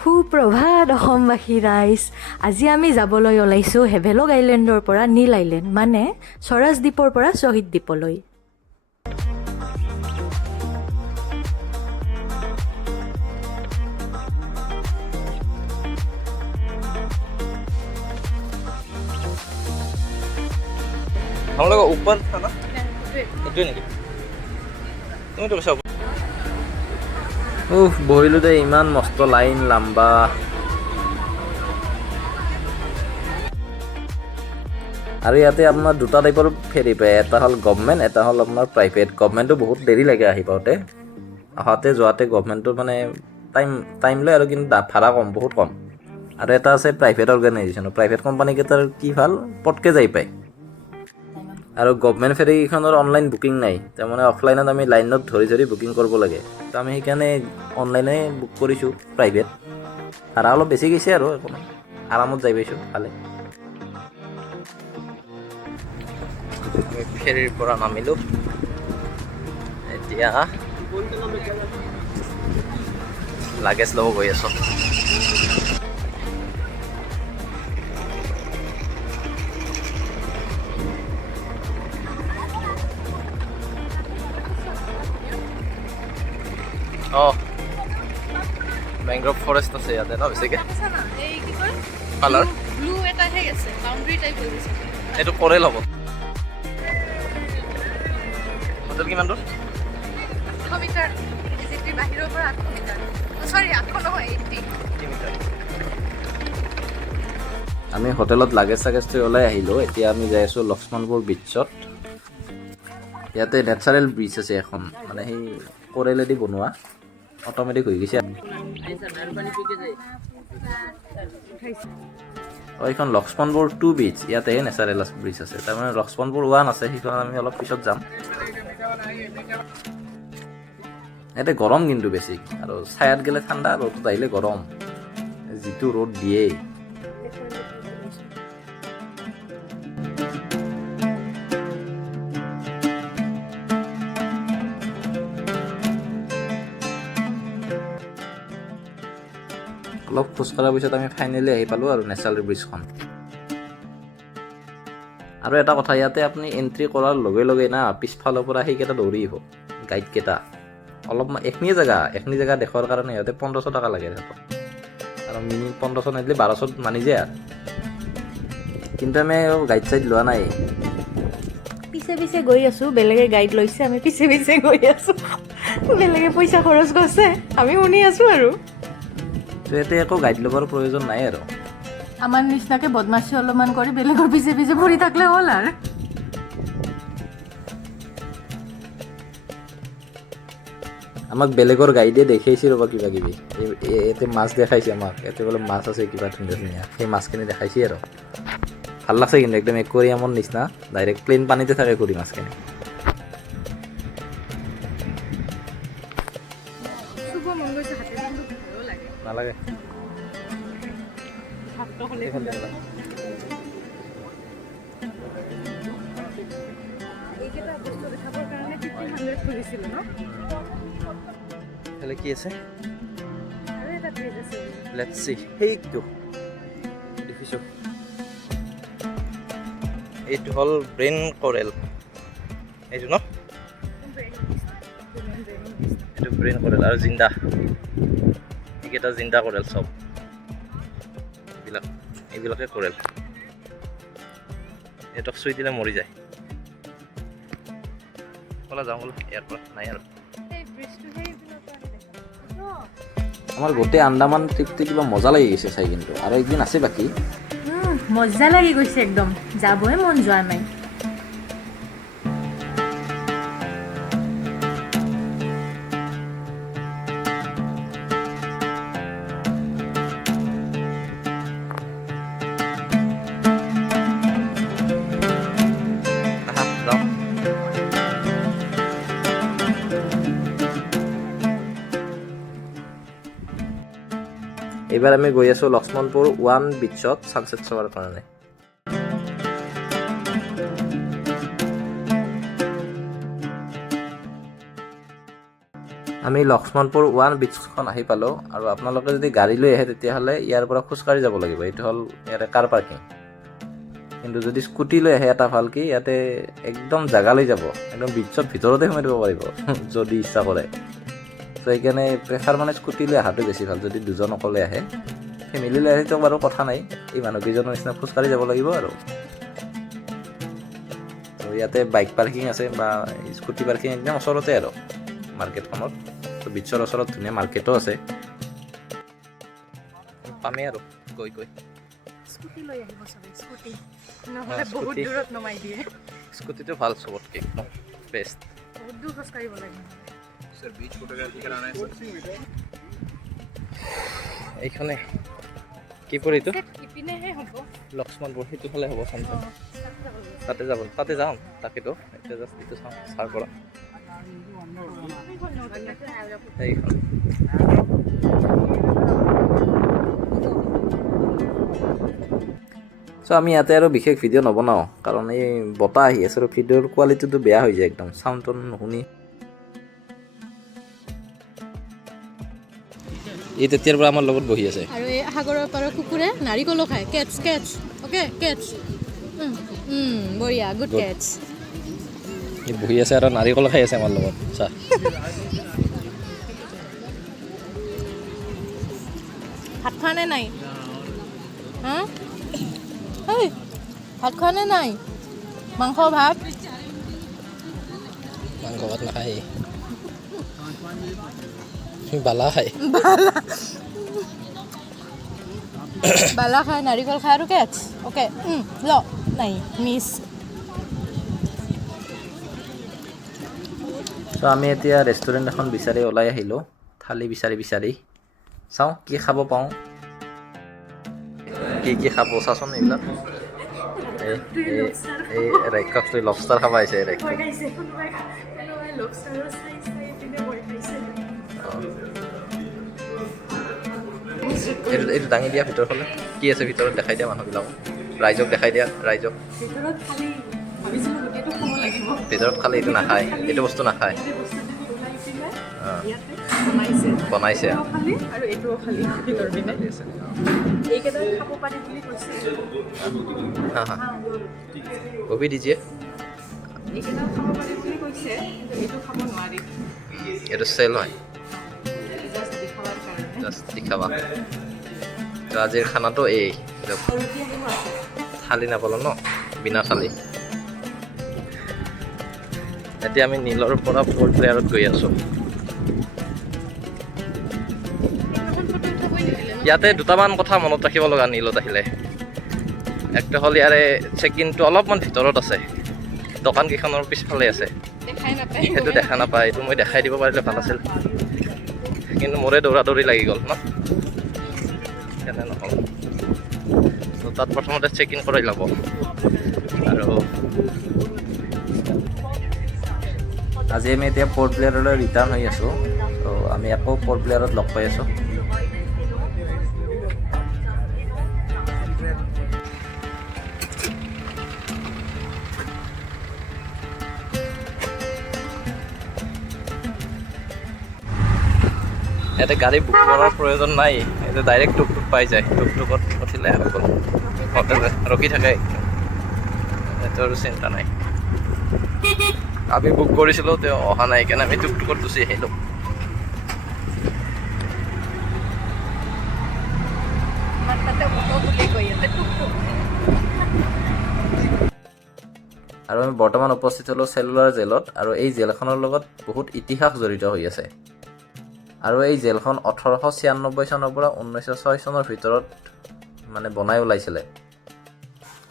সুপ্ৰভাত অসমবাসী ৰাইজ। আজি আমি যাবলৈ ওলাইছোঁ হেভেলগ আইলেণ্ডৰ পৰা নীল আইলেণ্ড মানে স্বৰাজ দ্বীপৰ পৰা শ্বহীদ দ্বীপলৈ। हम लोग ऊपर था ना এইটোৱে নেকি তুমিতো কৈছা বহিলোঁ দে ইমান মস্ত লাইন লাম্বা আৰু ইয়াতে আপোনাৰ দুটা টাইপৰ ফেৰী পায় এটা হ'ল গভৰ্ণমেণ্ট এটা হ'ল আপোনাৰ প্ৰাইভেট গভৰ্ণমেণ্টটো বহুত দেৰি লাগে আহি পাওঁতে অহাতে যোৱাতে গভৰ্ণমেণ্টটো মানে টাইম লয় আৰু কিন্তু ভাড়া কম বহুত কম আৰু এটা আছে প্ৰাইভেট অৰ্গেনাইজেশ্যন প্ৰাইভেট কোম্পানীকেইটাৰ কি ভাল পটকৈ যাই পায় আৰু গভৰ্ণমেণ্ট ফেৰীকেইখনৰ অনলাইন বুকিং নাই তাৰমানে অফলাইনত আমি লাইনত ধৰি বুকিং কৰিব লাগে তো আমি সেইকাৰণে অনলাইনে বুক কৰিছোঁ প্ৰাইভেট ভাড়া অলপ বেছি গৈছে আৰু একো নাই আৰামত যাই পাইছোঁ ভালে ফেৰীৰ পৰা নামিলোঁ এতিয়া লাগেজ ল'ব গৈ আছোঁ মেংগ্ৰোভ ফৰেষ্ট আছে ইয়াতে ন বেছিকৈ কালাৰ ব্লু এটা হে আছে বাউণ্ডাৰী টাইপ হৈ গৈছে এইটো কৰেল হ'ব হোটেল কিমান দূৰ 800 মিটাৰ জিটিৰ বাহিৰৰ পৰা 800 মিটাৰ সৰি 800 নহয় 80 মিটাৰ আমি হোটেলত লাগেজ চাগেজ থৈ ওলাই আহিলোঁ এতিয়া আমি যাই আছোঁ লক্ষ্মণপুৰ বিচত ইয়াতে নেচাৰেল ব্ৰিজ আছে এখন মানে সেই কৰেলেদি বনোৱা অট'মেটিক হৈ গৈছে এইখন লক্ষ্মণপুৰ 2 বিচ ইয়াতেহে নেচাৰেল ব্ৰিজ আছে তাৰমানে লক্ষ্মণপুৰ 1 আছে সেইখন আমি অলপ পিছত যাম ইয়াতে গৰম কিন্তু বেছি আৰু ছায়াত গ'লে ঠাণ্ডা ৰ'দত আহিলে গৰম যিটো ৰ'দ দিয়ে অলপ খোজকঢ়াৰ পিছত আমি ফাইনেলি আহি পালোঁ আৰু নেচাৰেল ব্ৰিজখন আৰু এটা কথা ইয়াতে আপুনি এণ্ট্ৰি কৰাৰ লগে লগে না পিছফালৰ পৰা সেইকেইটা দৌৰি আহিব গাইডকেইটা অলপমান এইখিনি জেগা দেখুৱাৰ কাৰণে সিহঁতে 1500 টকা লাগে সিহঁতক আৰু মিনিমাম 1500 নিদিলে 1200 মানি যায় আৰু কিন্তু আমি গাইড চাইড লোৱা নাই পিছে গৈ আছোঁ বেলেগে গাইড লৈছে আমি পিছে গৈ আছোঁ বেলেগে পইচা খৰচ কৰিছে আমি শুনি আছোঁ আৰু তো ইয়াতে একো গাইড ল'বৰ প্ৰয়োজন নাই আৰু আমাৰ নিচিনাকৈ বদমাচি অলপমান কৰি বেলেগৰ পিছে ভৰি থাকিলে হ'ল আৰু আমাক বেলেগৰ গাইডে দেখাইছে ৰ'বা কিবা কিবি ইয়াতে মাছ দেখাইছে আমাক ইয়াতে বোলে মাছ আছে কিবা ধুনীয়া সেই মাছখিনি দেখাইছে আৰু ভাল লাগছে কিন্তু একদম একুৱাৰিয়ামৰ নিচিনা ডাইৰেক্ট প্লেইন পানীতে থাকে কৰি মাছখিনি নালাগে কি আছে লেটছ সি সেইটো দেখিছোঁ এইটো হ'ল ব্ৰেইন কৰেল এইটো ন এইটো ব্ৰেইন কৰেল আৰু জিন্দা এইকেইটা জিন্দা কৰেল চব এইবিলাকে কৰেল এইটোক চুই দিলে মৰি যায় ব'লা যাওঁ বোলো ইয়াৰ পৰা নাই আৰু আমাৰ গোটেই আন্দামান ট্ৰিপটো কিবা মজা লাগি গৈছে চাই কিন্তু আৰু একদিন আছে বাকী মজা লাগি গৈছে একদম যাবই মন যোৱা নাই এইবাৰ আমি গৈ আছোঁ লক্ষ্মণপুৰ 1 বিচত ছানছেট চোৱাৰ কাৰণে আমি লক্ষ্মণপুৰ 1 বিচখন আহি পালোঁ আৰু আপোনালোকে যদি গাড়ী লৈ আহে তেতিয়াহ'লে ইয়াৰ পৰা খোজকাঢ়ি যাব লাগিব। এইটো হ'ল ইয়াতে কাৰ পাৰ্কিং। কিন্তু যদি স্কুটি লৈ আহে এটা ভাল কি ইয়াতে একদম জেগা লৈ যাব, একদম বিচৰ ভিতৰতে সোমাই দিব পাৰিব যদি ইচ্ছা কৰে। ত' সেইকাৰণে প্ৰেফাৰ মানে স্কুটি লৈ অহাটো বেছি ভাল। যদি দুজন অকলে আহে, ফেমিলি লৈ আহিতো বাৰু কথা নাই, এই মানুহকেইজনৰ নিচিনা খোজকাঢ়ি যাব লাগিব আৰু। ত' ইয়াতে বাইক পাৰ্কিং আছে বা স্কুটি পাৰ্কিং একদম ওচৰতে আৰু মাৰ্কেটখনত। ত' বিচৰ ওচৰত ধুনীয়া মাৰ্কেটো আছে, পামেই আৰু গৈ গৈ। স্কুটি লৈ আহিব চবে, স্কুটি নহ'লে বহুত দূৰত নমাই দিয়ে। স্কুটিটো ভাল চবতকৈ একদম বেষ্ট। বহুত দূৰ খোজকাঢ়িব লাগে। এইখনে কি পৰে এইটো ইপিনেহে হ'ব। লক্ষ্মণপুৰ, সেইটো ফালে হ'ব চামথিং। তাতে যাম তাকেতো এতিয়া জাষ্ট এইটো চাওঁ চাৰ পৰা এইখন। চ' আমি ইয়াতে আৰু বিশেষ ভিডিঅ' নবনাওঁ, কাৰণ এই বতাহ আহি আছে আৰু ভিডিঅ'ৰ কোৱালিটিটো বেয়া হৈ যায় একদম, চাউণ্ডটো নুশুনি। এই তেতিয়াৰ পৰা আমাৰ লগত বহি আছে। আৰু এই সাগৰৰ পাৰৰ কুকুৰে নাৰিকলো খায়। Cache cache okay cache. বঢ়িয়া, গুড কেটছ। ই বহি আছে আৰু নাৰিকল খাই আছে আমাৰ লগত। চা ভাত খোৱা নে নাই? হা ভাত খোৱা নে নাই? মাংস ভাত মাংস ভাত নাখায়, বালা খায়। বালা খায়, নাৰিকল খায় আৰু কেটছ। অ'কে ল নাই মিছ। চ' আমি এতিয়া ৰেষ্টুৰেণ্ট এখন বিচাৰি ওলাই আহিলোঁ, থালি বিচাৰি চাওঁ কি খাব পাওঁ। কি খাব চাচোন এইবিলাক। এই ৰাক্ষসটোৱে লবষ্টাৰ খাব আহিছে। এই ৰাক্ষস এইটো দাঙি দিয়া ভিতৰফালে কি আছে ভিতৰত দেখাই দিয়া মানুহবিলাকক, ৰাইজক দেখাই দিয়া। ৰাইজক ভিতৰত খালি এইটো নাখায়, এইটো বস্তু নাখায়। বনাইছে কবি দিজিয়ে এইটো চেল হয়, জাষ্ট দেখাবা। তো আজিৰ খানাটো এই থালি নাপালোঁ ন, বিনা থালি। এতিয়া আমি নীলৰ পৰা পৰ্ট ব্লেয়াৰত গৈ আছোঁ। ইয়াতে দুটামান কথা মনত ৰাখিব লগা নীলত আহিলে। একটা হ'ল ইয়াৰে চেক ইনটো অলপমান ভিতৰত আছে, দোকানকেইখনৰ পিছফালে আছে, সেইটো দেখা নাপায়। এইটো মই দেখাই দিব পাৰিলে ভাল আছিল, কিন্তু মোৰে দৌৰা লাগি গ'ল ন, কেনে নহ'ল। ত' তাত প্ৰথমতে চেক ইন কৰাই ল'ব। আৰু আজি আমি এতিয়া পৰ্ট ব্লেয়াৰলৈ ৰিটাৰ্ণ হৈ আছোঁ। ত' আমি আকৌ পৰ্ট ব্লেয়াৰত লগ পাই আছোঁ। ইয়াতে গাড়ী বুক কৰাৰ প্ৰয়োজন নাই, ইয়াতে ডাইৰেক্ট টুকটুক পাই যায়। টুকটুকত উঠিলে হৈ গ'ল, ৰখি থাকে, সেইটো আৰু চিন্তা নাই। আমি বুক কৰিছিলোঁ, তেওঁ অহা নাই, সেইকাৰণে আমি টুকটুকত গুচি আহিলোঁ। আৰু আমি বৰ্তমান উপস্থিত হ'লোঁ চেলুলাৰ জেলত। আৰু এই জেলখনৰ লগত বহুত ইতিহাস জড়িত হৈ আছে। আৰু এই জেলখন 1896 চনৰ পৰা 1906 চনৰ ভিতৰত মানে বনাই ওলাইছিলে।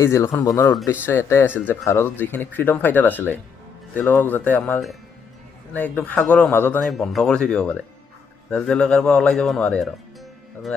এই জেলখন বনোৱাৰ উদ্দেশ্য এটাই আছিল যে ভাৰতত যিখিনি ফ্ৰীডম ফাইটাৰ আছিলে তেওঁলোকক যাতে আমাৰ মানে একদম সাগৰৰ মাজত আনি বন্ধ কৰি থৈ দিব পাৰে, যাতে তেওঁলোকে পৰা ওলাই যাব নোৱাৰে আৰু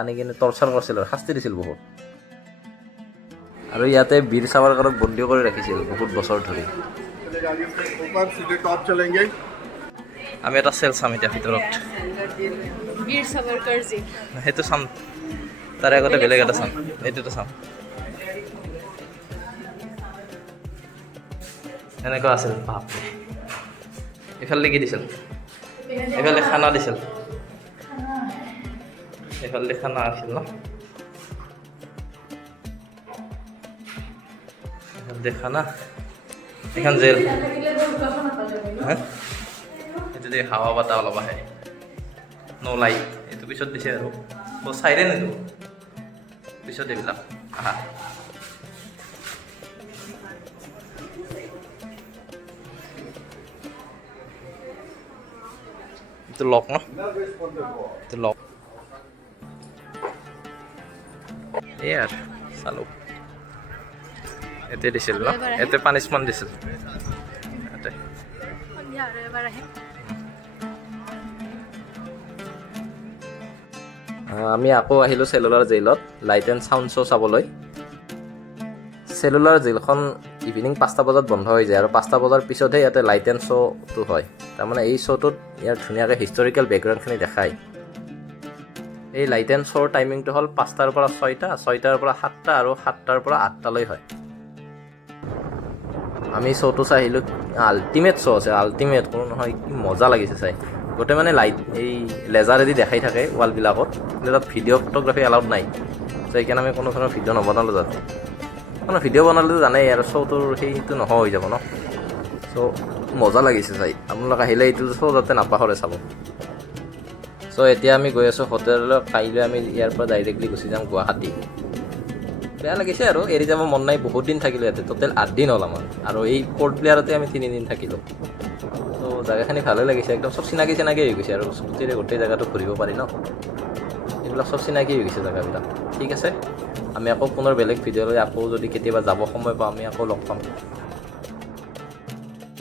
আনি কিনে টৰ্চাৰ কৰিছিল আৰু শাস্তি দিছিল বহুত। আৰু ইয়াতে বীৰ সাভাৰকাৰক বন্দী কৰি ৰাখিছিল বহুত বছৰ ধৰি। আমি এটা চেল চাম এতিয়া ভিতৰত, সেইটো চাম, তাৰে আগতে বেলেগ এটা চাম, এইটোতো চাম। এনেকুৱা আছিল বাপৰে, এইফালে কি দিছিল এইফালে খানা দিছিল এইফালে খানা আছিল ন এইফালে খানা এখন জেল এইটো দি হাৱা বতাহ অলপ আহে ন' লাইট এইটো পিছত দিছে আৰু চাইৰেন এইটো পিছত এইবিলাক আহা এইটো লক ন এইটো লক এই আৰু চালো এতে দিছিল ন এতে পানিছমেণ্ট দিছিল এতে আমি আকৌ আহিলোঁ চেলুলাৰ জেইলত লাইট এণ্ড চাউণ্ড শ্ব' চাবলৈ চেলুলাৰ জেইলখন ইভিনিং 5টা বজাত বন্ধ হৈ যায় আৰু 5টা বজাৰ পিছতহে ইয়াতে লাইট এণ্ড শ্ব'টো হয় তাৰমানে এই শ্ব'টোত ইয়াৰ ধুনীয়াকৈ হিষ্টৰিকেল বেকগ্ৰাউণ্ডখিনি দেখায় এই লাইট এণ্ড শ্ব'ৰ টাইমিংটো হ'ল 5টাৰ পৰা 6টা 6টাৰ পৰা 7টা আৰু 7টাৰ পৰা 8টালৈ হয় আমি শ্ব'টো চাই আহিলোঁ আল্টিমেট শ্ব' আছে আল্টিমেট কোনো নহয় কি মজা লাগিছে চাই গোটেই মানে লাইট এই লেজাৰেদি দেখাই থাকে ৱালবিলাকত কিন্তু তাত ভিডিঅ' ফটোগ্ৰাফী এলাউড নাই চ' সেইকাৰণে আমি কোনো ধৰণৰ ভিডিঅ' নবনালোঁ তাতে মানে ভিডিঅ' বনালেতো জানেই আৰু শ্ব'টোৰ সেইটো নোহোৱা হৈ যাব ন চ' মজা লাগিছে চাই আপোনালোক আহিলে এইটো শ্ব' যাতে নাপাহৰে চাব চ' এতিয়া আমি গৈ আছোঁ হোটেললৈ কাইলৈ আমি ইয়াৰ পৰা ডাইৰেক্টলি গুচি যাম গুৱাহাটী বেয়া লাগিছে আৰু এৰি যাব মন নাই বহুত দিন থাকিলোঁ ইয়াতে টোটেল 8 দিন হ'ল আমাৰ আৰু এই পৰ্ট প্লেয়াৰতে আমি 3 দিন থাকিলোঁ তো জেগাখিনি ভালে লাগিছে একদম চব চিনাকি হৈ গৈছে আৰু স্কুটিৰে গোটেই জেগাটো ঘূৰিব পাৰি ন এইবিলাক চব চিনাকি হৈ গৈছে জেগাবিলাক ঠিক আছে আমি আকৌ পুনৰ বেলেগ ভিডিঅ' লৈ আকৌ যদি কেতিয়াবা যাব সময় পাওঁ আমি আকৌ লগ পাম